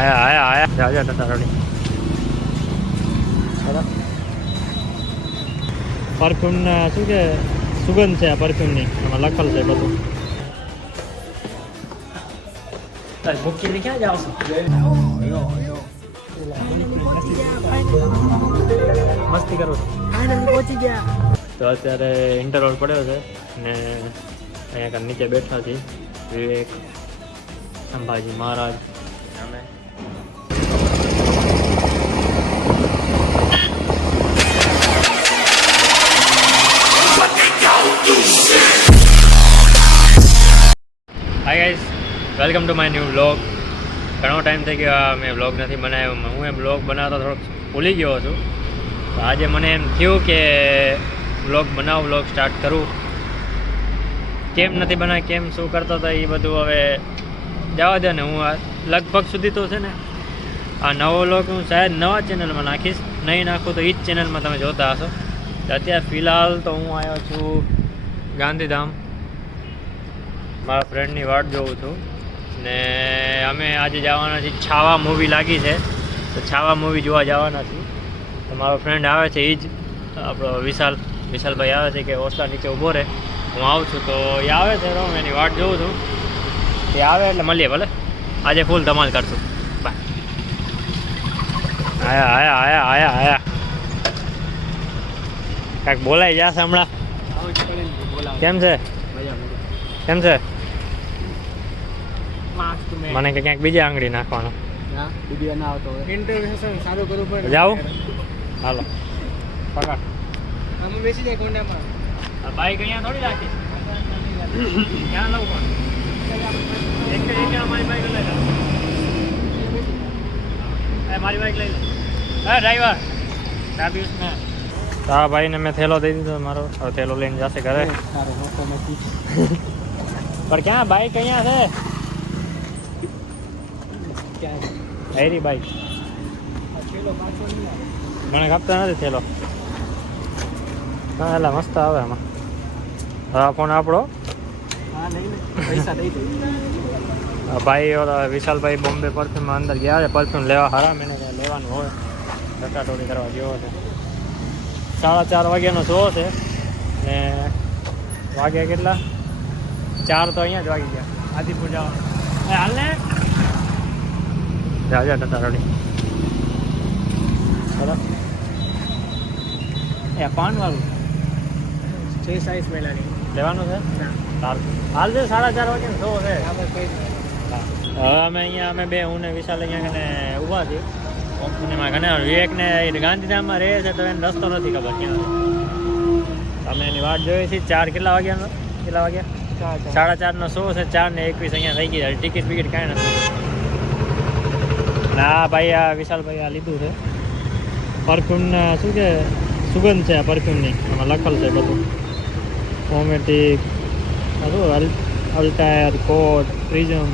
આયા જાજા ટાટા રોડી પરફ્યુમ ના શું કે સુગંધ છે આ પરફ્યુમ ની એમાં લખેલ છે બધું. મૂકીને ક્યાં જાવ છો? મસ્તી કરો છો? પહોંચી ગયા. તો અત્યારે ઇન્ટરવલ પડ્યો છે ને અહીંયા નીચે બેઠા છીએ વિવેક, સંભાજી મહારાજ, અમે hi guys, welcome to my new vlog. ઘણો ટાઈમ થઈ ગયો મેં વ્લોગ નથી બનાવ્યો. હું એ વ્લોગ બનાવતો થોડોક ભૂલી ગયો છું. તો આજે મને એમ થયું કે વ્લોગ સ્ટાર્ટ કરું. કેમ નથી બનાવ્યો, કેમ શું કરતો હતો એ બધું હવે જવા દે ને. હું લગભગ સુધી તો છે ને આ નવો વ્લોગ હું શાયદ નવા ચેનલમાં નાખીશ, નહીં નાખું તો એ જ ચેનલમાં તમે જોતા હશો. તો અત્યારે ફિલહાલ તો હું આવ્યો છું ગાંધીધામ, મારા ફ્રેન્ડની વાટ જોઉં છું. ને અમે આજે જવાના છીએ, છાવા મૂવી લાગી છે તો છાવા મૂવી જોવા જવાના છીએ. તો મારો ફ્રેન્ડ આવે છે એ જ આપણો વિશાલભાઈ આવે છે કે ઓસલા નીચે ઊભો રહે, હું આવું છું. તો એ આવે છે તો હું એની વાટ જોઉં છું. એ આવે એટલે મળીએ ભલે. આજે ફૂલ ધમાલ કરશું. બાય. આયા કાંઈક બોલાઈ જશે હમણાં. કેમ છે? મને કે ક્યાંક બીજા આંગળી નાખવાનો. જાઉં? હાલો પકડ. બાઈક અહીંયા થોડી રાખીશ. ક્યાં લઉં પણ મારી બાઈક લઈ લે. મારી બાઈક લઈ લે. હા ડ્રાઈવર ચાબી ને. હા ભાઈને મેં થેલો દઈ દીધો મારો. હવે થેલો લઈને જશે ઘરે. પણ ક્યાં બાઈક અહીંયા છે? હેરી બાઈક મને કાપતા નથી થેલો. હા એટલે મસ્ત આવે આમાં. હા ફોન આપણો. ભાઈ ઓલા વિશાલભાઈ બોમ્બે પરફ્યુમમાં અંદર ગયા છે પરફ્યુમ લેવા. હારા એને લેવાનું હોય, ટકાટોળી કરવા જેવો છે. 4:30 વાગ્યાનો શો છે ને વાગ્યા કેટલા? 4 તો અહીંયા જ વાગી ગયા. આદિપુર જવાનું. હાલ ને જાજા ટટા રોડી બરાબર. એ પાનવાળું 6 મહિનાની લેવાનું છે. હાલ છે 4:30 વાગ્યાનો શો છે. હવે અમે બે હું ને વિશાલ અહીંયા કને ઊભા છીએ કંપનીમાં. ઘણા વિવેકને ગાંધીધામમાં રહે છે તો એને રસ્તો નથી ખબર ક્યાં. અમે એની વાટ જોઈએ છીએ. 4 કેટલા વાગ્યા? 4:30નો શો છે. 4:21 અહીંયા થઈ ગઈ. ટિકિટ બિકિટ કાંઈ નથી. ના ભાઈ આ વિશાલભાઈ આ લીધું છે પરફ્યુમના શું કે સુગંધ છે આ પરફ્યુમની. એમાં લખેલ છે બધું. કોમેટિક શું અલ્ટાયર, કોટ, પ્રિઝમ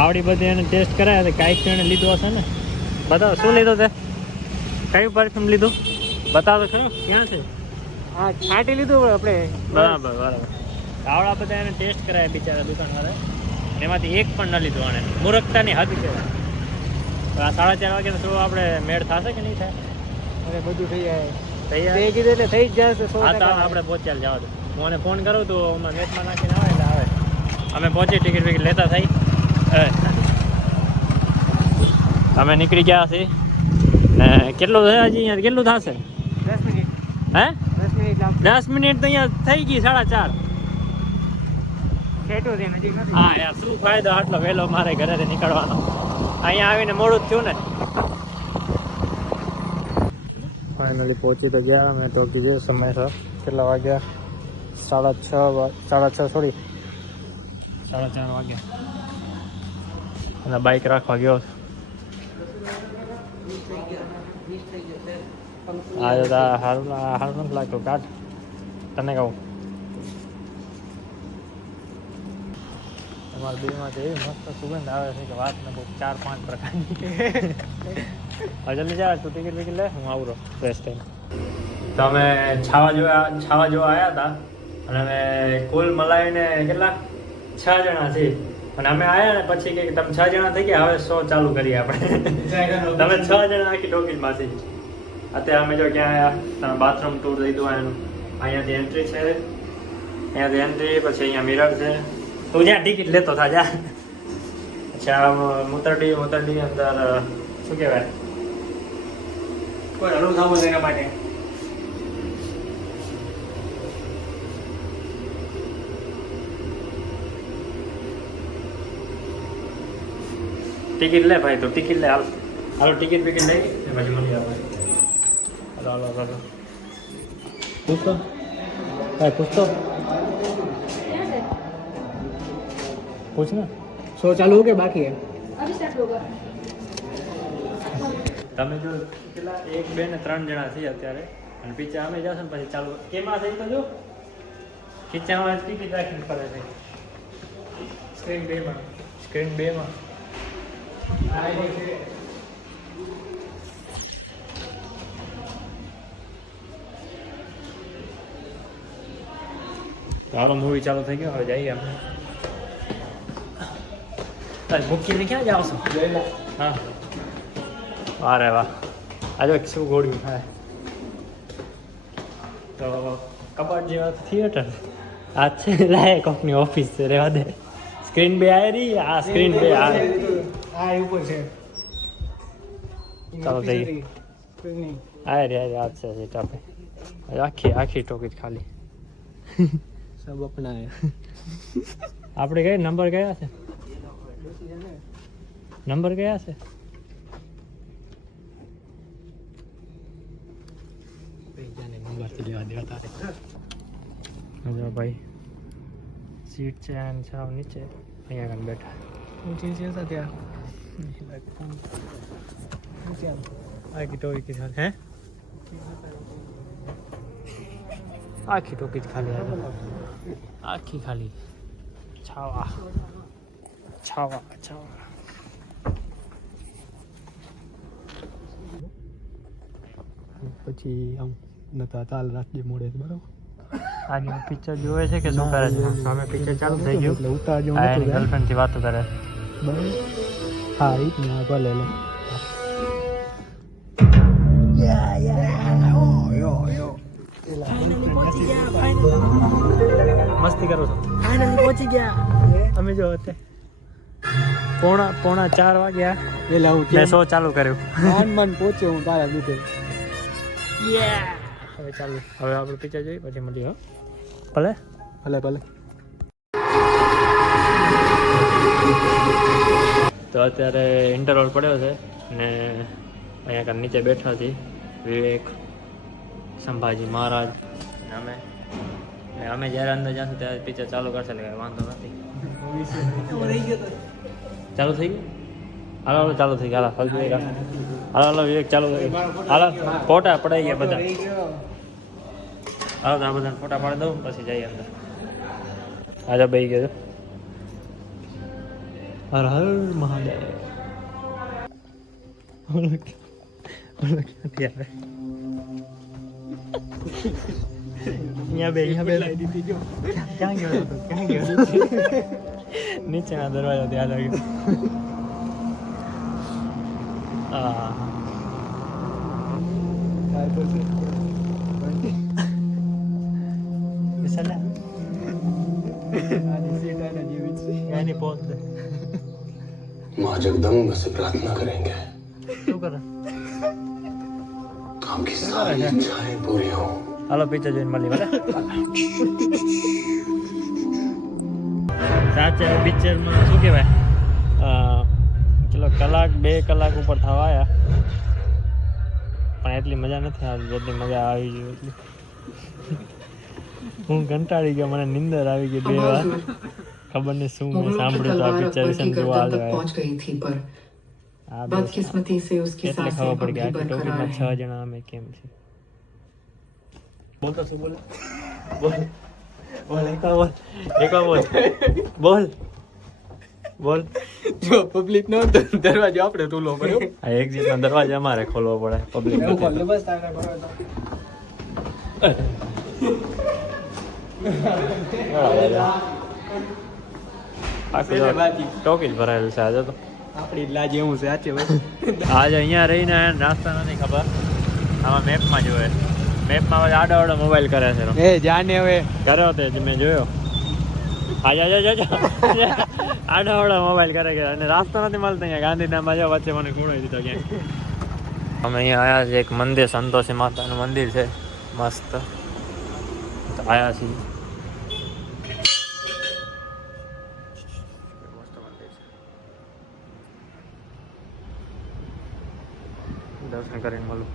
આવડી બધી એને ટેસ્ટ કરાયા છે. કાંઈક તો એને લીધું હશે ને. બતાવો શું લીધું તે? કયું પરફ્યુમ લીધું બતાવો ખરું. ક્યાં છે? હા છાંટી લીધું આપણે. બરાબર. આવડા બધા એને ટેસ્ટ કરાયા બિચારા દુકાનવાળા. એમાંથી એક પણ ન લીધું આને. મૂર્ખતાની હદ કહેવાય. આ 4:30 વાગ્યાનો શો આપણે મેળ થશે કે નહીં થાય? હવે બધું થઈ જાય. કીધું એટલે થઈ જ જશે. આપણે પહોંચ્યા જવા દો. હું મને ફોન કરું તો અમે મેચમાં નાખીને આવે એટલે આવે. અમે પહોંચી ટિકિટ વિકિટ લેતા થઈ. અમે નીકળી ગયા છીએ ને કેટલું છે હજી અહીંયા? કેટલું થશે? 10 મિનિટ. હે 10 મિનિટ તો અહીંયા થઈ ગઈ 4:30. હા યાર શું ફાયદો આટલો વહેલો મારે ઘરેથી નીકળવાનો. અહીંયા આવીને મોડું જ થયું ને. ફાઇનલી પહોંચી તો ગયા અમે તો જે સમયસર. કેટલા વાગ્યા? 6:30 થોડી 4:30 વાગ્યા. અને બાઇક રાખવા ગયો. હારું નથી લાગતું. કાઢ તને કહું. તમારા બેમાંથી એવી મસ્ત સુગંધ આવે છે કે વાત ને બહુ 4-5 પ્રકારની. જલ્દી જાય તું ટિકિટ વિકિટ લે. હું આવું રહું ફ્રેશ થઈને. તો અમે છાવા જોવા આવ્યા હતા અને અમે કુલ મલાઈને કેટલા 6 જણા છીએ. અને અમે આવ્યા ને પછી કે તમે 6 જણા થઈ ગયા, હવે શો ચાલુ કરીએ આપણે. તમે 6 જણા આખી ટોકીઝમાંથી. અત્યારે અમે જો ક્યાં આવ્યા, તમે બાથરૂમ ટૂર દઈ દો એનું. અહીંયાથી એન્ટ્રી છે, અહીંયાથી એન્ટ્રી, પછી અહીંયા મિરર છે. તું જ્યાં ટિકિટ લેતો થા જા. અચ્છા, મુતરડી અંદર શું કહેવાય, કોઈ હલવું થવું એના માટે. ટિકિટ લે ભાઈ, તો ટિકિટ લે. હાલો ટિકિટ લઈ પછી મળીએ આપણે. હાલો. પૂછતો ભાઈ, પૂછ ને. શો ચાલુ કે બાકી હે? તમે જો કેટલા 1, 2 ને 3 જણા છીએ અત્યારે, અને પીછે અમે જશો ને પછી ચાલુ કેમાં થઈ તો જો ખીચામાં ટિકિટ રાખીને ફરે છે. સ્ક્રીન 2માં હાલો મૂવી ચાલુ થઈ ગયો, હવે જઈએ અમે. મૂકીને ક્યાં જાવ છો? હા, અરે વાહ, આજે શું ગોળ્યું થાય. તો કબાટ જેવા થિયેટર આ છે, લાય કોકની ઓફિસ છે, રહેવા દે. સ્ક્રીન 2 આવી રહી, આ સ્ક્રીન 2 આ ઉપર છે. ચાલો થઈ ગઈ. આ છે સીટ આપે આખી ટોકીજ ખાલી. સબ અપના હે. આપણે કઈ નંબર કયા છે? નંબર કયા છે? નંબર તો લેવા દેવા તારે. જો ભાઈ સીટ છે અને સાવ નીચે અહીંયા આગળ બેઠા. ઊંચી છે ત્યાં. આખી ટોકીજ ખાલી. હે, આખી ટોકીજ ખાલી. આખી ખાલી. છાવા પછી આમ નતા તાલ રાખજે મોડે, બરાબર? આજે પિક્ચર જોવે છે કે શું કરે છે? સામે પિક્ચર ચાલુ થઈ ગયું એટલે ઉતારજો. ગર્લફ્રેન્ડ થી વાતો કરે. બરાબર, હા એ જ ને. ભલે લે. મસ્તી કરો છો? ફાઇનલી પહોંચી ગયા અમે. જો અત્યારે પોણા 4 વાગ્યા એ લાવું મેં શો ચાલુ કર્યું. મન પહોંચ્યો હું તારા લીધે. હવે ચાલુ, હવે આપણે પિક્ચર જોઈ પછી મળીએ. ભલે. તો અત્યારે ઇન્ટરવલ પડ્યો છે ને અહીંયા કાંઈ નીચે બેઠા છીએ વિવેક, સંભાજી મહારાજ ને અમે જ્યારે અંદર જશું ત્યારે પિક્ચર ચાલુ કરશે એટલે કાંઈ વાંધો નથી. ચાલુ થઈ ગયું? હાલો ચાલુ થઈ ગયા. હાલો વિવેક ચાલુ થઈ ગયું. હાલો ફોટા પડાઈ ગયા બધા. હાલો આ બધાને ફોટા પાડી દઉં પછી જઈએ અંદર. આજે ભાઈ ગયો. હર હર મહાદેવ. ક્યાંથી આવે? અહીંયા બે ક્યાં ગયો? નીચેના દરવાજા ત્યાં લાગ્યો. माँ जगदम्ब से प्रार्थना करेंगे શું કરે? तो आपकी सारी इच्छाएं पूरी हो. હાલો પિક્ચર જોઈને મળી. ભલે સાચે પિક્ચરમાં શું કહેવાય, ચલો 1-2 કલાક ઉપર થવા આવ્યા પણ એટલી મજા નથી આવી જેટલી મજા આવી ગઈ એટલી. હું કંટાળી ગયો, મને નીંદર આવી ગઈ 2 વાર. ખબર નહીં શું મેં સાંભળ્યું તો આ પિક્ચર વિશે જોવા આવ્યો. बदकिस्मती से उसकी એટલે सांसें ખબર अब પડી भी કે આખી बरकरार ટોકીમાં 6 हैं। જણા અમે કેમ છે. બોલતો શું બોલે? બોલ બોલ. જો પબ્લિક નો દરવાજો આપણે તૂલો પડ્યો. આ એક્ઝિટ નો દરવાજો અમારે ખોલવો પડે, પબ્લિક એવું ખોલ બસ તારે પેલે બાકી. ટોકી જ ભરાયેલું છે આજે તો આપણી લાજ એવું છે સાચે ભાઈ. આજે અહીંયા રહીને નાસ્તા નથી ખબર આમાં મેપમાં જોવે મેપમાં આડા આડા મોબાઈલ કરે છે એ જાને હવે કર્યો તે જ મેં જોયો આજે આડા આડા મોબાઈલ કરે કે અને રાસ્તો નથી મળતો અહીંયા ગાંધીધામમાં જો વચ્ચે મને ખૂણો દીધો ક્યાંક અમે અહીંયા આવ્યા છે એક મંદિર સંતોષી માતાનું મંદિર છે મસ્ત તો આવ્યા છીએ દર્શન કરીને મળું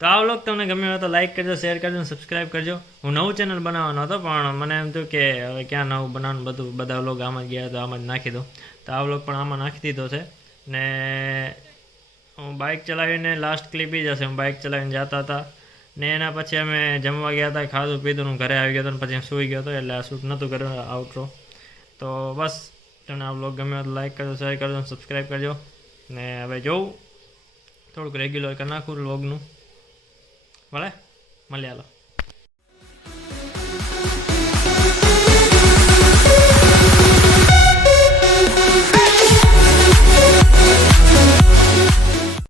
તો આ વ્લોગ તમને ગમ્યો હોય તો લાઈક કરજો શેર કરજો અને સબસ્ક્રાઈબ કરજો હું નવું ચેનલ બનાવવાનો હતો પણ મને એમ થયું કે હવે ક્યાં નવું બનાવવાનું બધું બધા વ્લોગ આમાં જ ગયા તો આમાં જ નાખી દો તો આ વ્લોગ પણ આમાં નાખી દીધો છે ને હું બાઇક ચલાવીને લાસ્ટ ક્લિપ જ હશે હું બાઇક ચલાવીને જતા હતા ને એના પછી અમે જમવા ગયા હતા ખાધું પીધું હું ઘરે આવી ગયો હતો ને પછી સૂઈ ગયો હતો એટલે આ શૂટ નહોતું કર્યું આઉટરો તો બસ તમને આ વ્લોગ ગમ્યો હોય તો લાઈક કરજો શેર કરજો અને સબસ્ક્રાઈબ કરજો ને હવે જોઉં થોડુંક રેગ્યુલર કરી નાખું વ્લોગનું ભલે મળ્યા